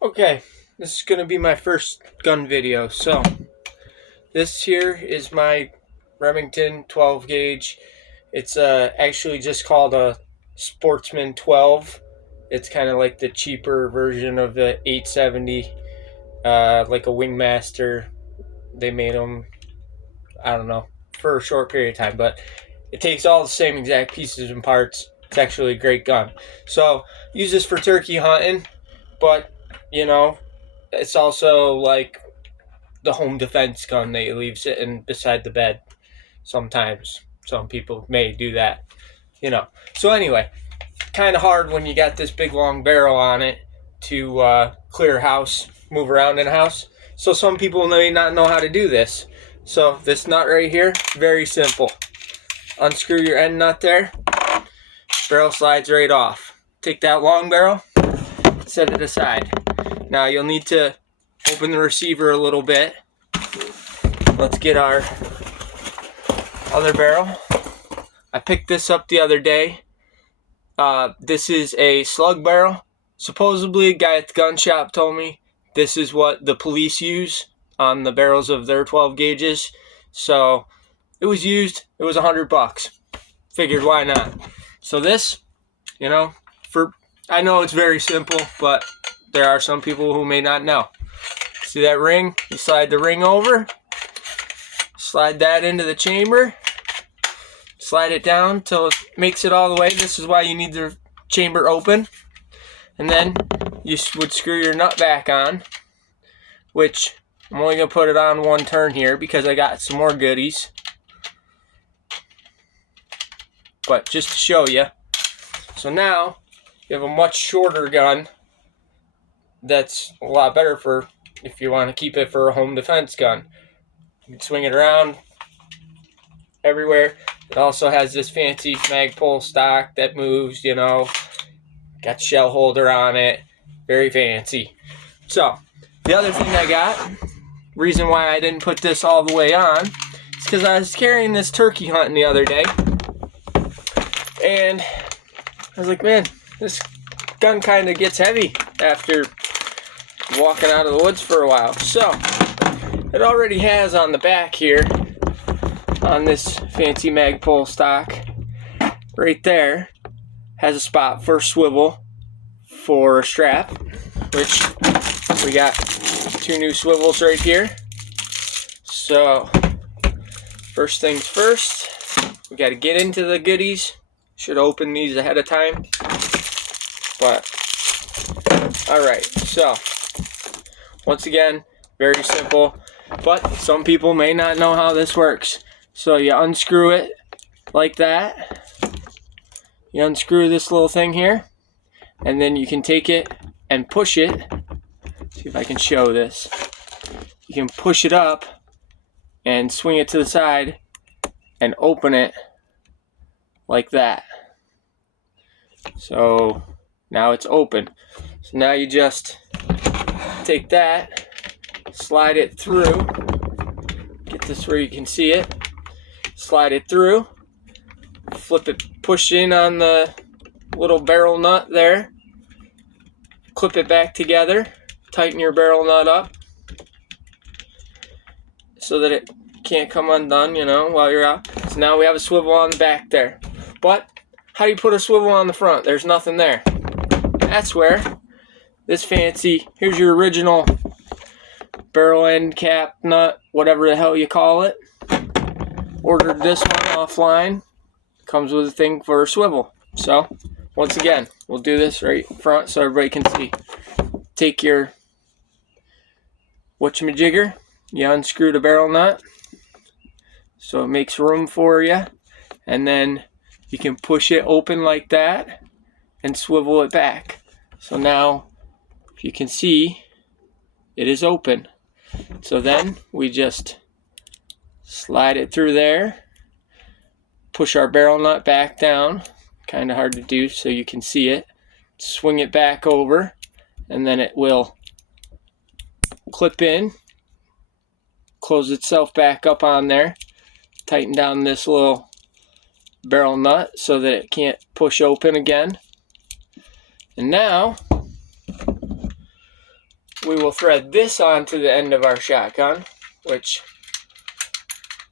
Okay, this is going to be my first gun video. So, this here is my Remington 12 gauge. It's actually just called a Sportsman 12. It's kind of like the cheaper version of the 870, like a Wingmaster. They made them, I don't know, for a short period of time, but it takes all the same exact pieces and parts. It's actually a great gun. So, use this for turkey hunting, but, you know, it's also like the home defense gun that you leave sitting beside the bed. Sometimes some people may do that. So anyway, kind of hard when you got this big long barrel on it to clear a house, move around in a house. So some people may not know how to do this. So this nut right here, very simple. Unscrew your end nut there. Barrel slides right off. Take that long barrel, set it aside. Now you'll need to open the receiver a little bit. Let's get our other barrel. I picked this up the other day. This is a slug barrel. Supposedly, a guy at the gun shop told me this is what the police use on the barrels of their 12 gauges. So it was used. It was $100. Figured why not? So this, I know it's very simple, but there are some people who may not know. See that ring? You slide the ring over. Slide that into the chamber. Slide it down till it makes it all the way. This is why you need the chamber open. And then you would screw your nut back on, which I'm only going to put it on one turn here because I got some more goodies. But just to show you. So now you have a much shorter gun that's a lot better for if you want to keep it for a home defense gun. You can swing it around everywhere. It also has this fancy Magpul stock that moves, got shell holder on it. Very fancy. So, the other thing I got, reason why I didn't put this all the way on, is because I was carrying this turkey hunting the other day. And I was like, man, this gun kind of gets heavy after walking out of the woods for a while. So, it already has on the back here, on this fancy Magpul stock, right there, has a spot for a swivel for a strap, which we got 2 new swivels right here. So, first things first, we got to get into the goodies. Should open these ahead of time. But, alright, so, once again, very simple. But some people may not know how this works. So you unscrew it like that. You unscrew this little thing here. And then you can take it and push it. See if I can show this. You can push it up and swing it to the side and open it like that. So now it's open. So now you just take that, slide it through. Get this where you can see it. Slide it through. Flip it, push in on the little barrel nut there. Clip it back together. Tighten your barrel nut up so that it can't come undone, while you're out. So now we have a swivel on the back there. But how do you put a swivel on the front? There's nothing there. That's where this fancy, here's your original barrel end cap nut, whatever the hell you call it. Ordered this one offline. Comes with a thing for a swivel. So, once again, we'll do this right in front so everybody can see. Take your whatchamajigger, you unscrew the barrel nut so it makes room for you, and then you can push it open like that and swivel it back. So now, if you can see, it is open. So then we just slide it through there, push our barrel nut back down, kind of hard to do so you can see it, swing it back over, and then it will clip in, close itself back up on there, tighten down this little barrel nut so that it can't push open again. And now we will thread this onto the end of our shotgun, which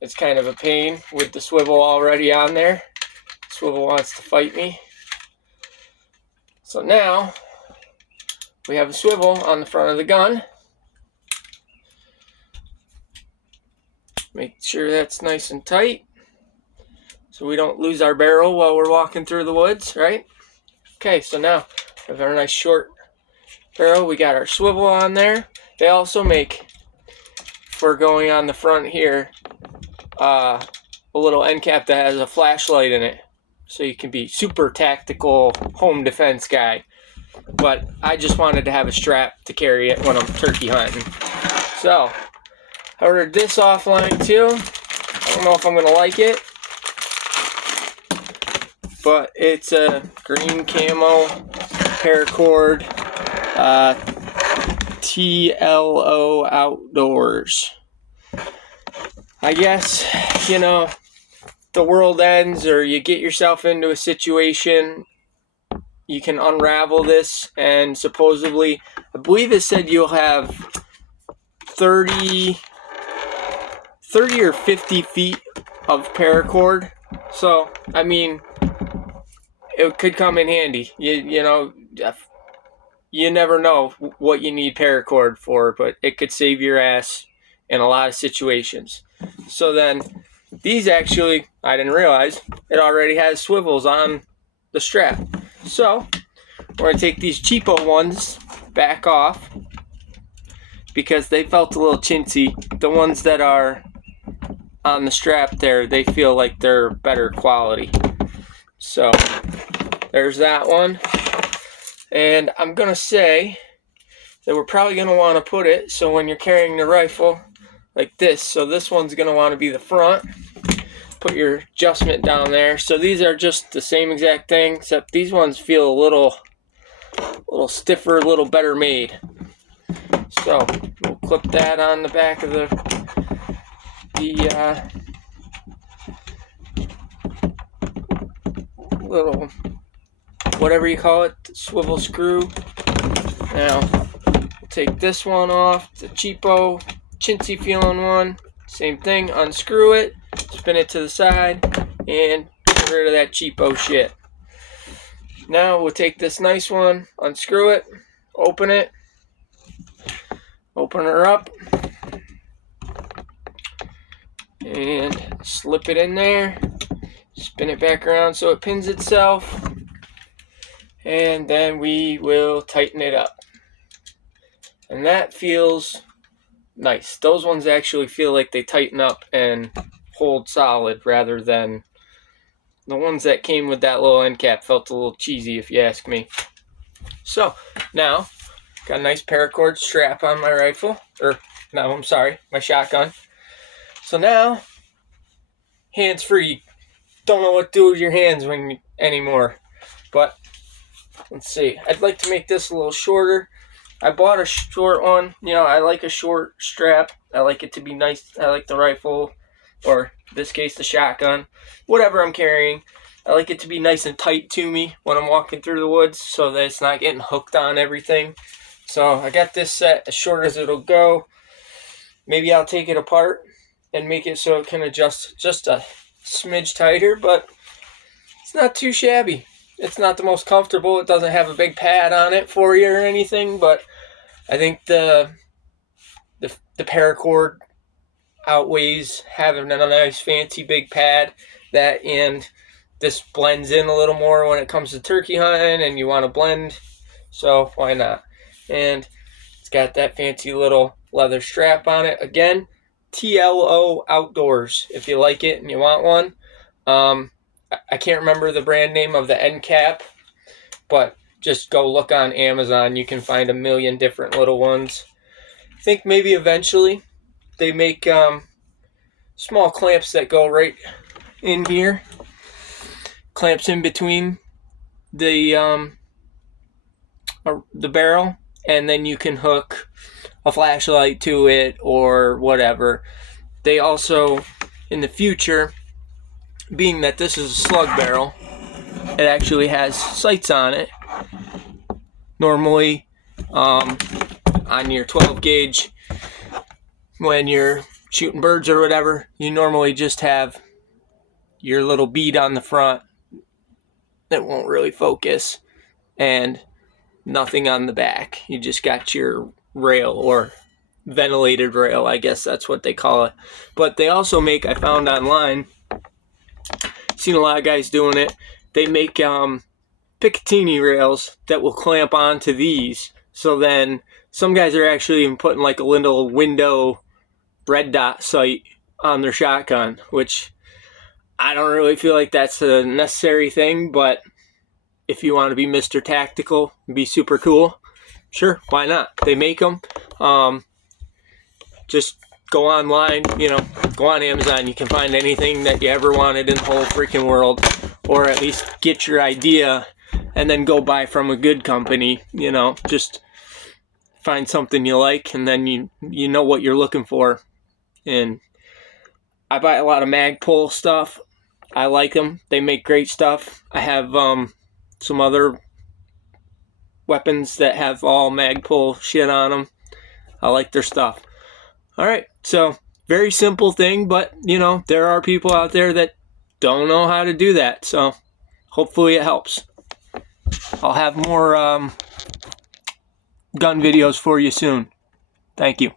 is kind of a pain with the swivel already on there. Swivel wants to fight me. So now we have a swivel on the front of the gun. Make sure that's nice and tight so we don't lose our barrel while we're walking through the woods, right? Okay, so now we have our nice short barrel. We got our swivel on there. They also make, for going on the front here, a little end cap that has a flashlight in it, so you can be super tactical home defense guy. But I just wanted to have a strap to carry it when I'm turkey hunting. So I ordered this offline too. I don't know if I'm gonna like it, but it's a green camo paracord TLO Outdoors. I guess, you know, the world ends or you get yourself into a situation, you can unravel this, and supposedly, I believe it said you'll have 30 or 50 feet of paracord. So, I mean, it could come in handy. You know, you never know what you need paracord for, but it could save your ass in a lot of situations. So then, these actually, I didn't realize, it already has swivels on the strap. So, we're going to take these cheapo ones back off because they felt a little chintzy. The ones that are on the strap there, they feel like they're better quality. So, there's that one. And I'm going to say that we're probably going to want to put it so when you're carrying the rifle like this. So this one's going to want to be the front. Put your adjustment down there. So these are just the same exact thing, except these ones feel a little stiffer, a little better made. So we'll clip that on the back of the little, whatever you call it, swivel screw. Now we'll take this one off, the cheapo, chintzy feeling one. Same thing, unscrew it, spin it to the side, and get rid of that cheapo shit. Now we'll take this nice one, unscrew it, open her up, and slip it in there, spin it back around so it pins itself, and then we will tighten it up. And that feels nice. Those ones actually feel like they tighten up and hold solid rather than the ones that came with that little end cap felt a little cheesy if you ask me. So now got a nice paracord strap on my rifle, my shotgun. So now hands free. Don't know what to do with your hands anymore. But let's see. I'd like to make this a little shorter. I bought a short one. You know, I like a short strap. I like it to be nice. I like the rifle, or in this case, the shotgun. Whatever I'm carrying, I like it to be nice and tight to me when I'm walking through the woods so that it's not getting hooked on everything. So I got this set as short as it'll go. Maybe I'll take it apart and make it so it can adjust just a smidge tighter, but it's not too shabby. It's not the most comfortable. It doesn't have a big pad on it for you or anything, but I think the paracord outweighs having a nice fancy big pad. That, and this blends in a little more when it comes to turkey hunting and you want to blend, so why not? And it's got that fancy little leather strap on it. Again, TLO Outdoors if you like it and you want one. I can't remember the brand name of the end cap, but just go look on Amazon. You can find a million different little ones. I think maybe eventually they make small clamps that go right in here. Clamps in between the barrel, and then you can hook a flashlight to it or whatever. They also, in the future, being that this is a slug barrel, it actually has sights on it. Normally, on your 12 gauge, when you're shooting birds or whatever, you normally just have your little bead on the front that won't really focus and nothing on the back. You just got your rail, or ventilated rail, I guess that's what they call it. But they also make, I found online, seen a lot of guys doing it, they make Picatinny rails that will clamp onto these. So then some guys are actually even putting like a little window red dot sight on their shotgun, which I don't really feel like that's a necessary thing, but if you want to be Mr. Tactical, be super cool, sure, why not? They make them. Just go online, go on Amazon. You can find anything that you ever wanted in the whole freaking world, or at least get your idea and then go buy from a good company. Just find something you like, and then you know what you're looking for. And I buy a lot of Magpul stuff. I like them. They make great stuff. I have some other weapons that have all Magpul shit on them. I like their stuff. All right, so very simple thing, but there are people out there that don't know how to do that. So hopefully it helps. I'll have more gun videos for you soon. Thank you.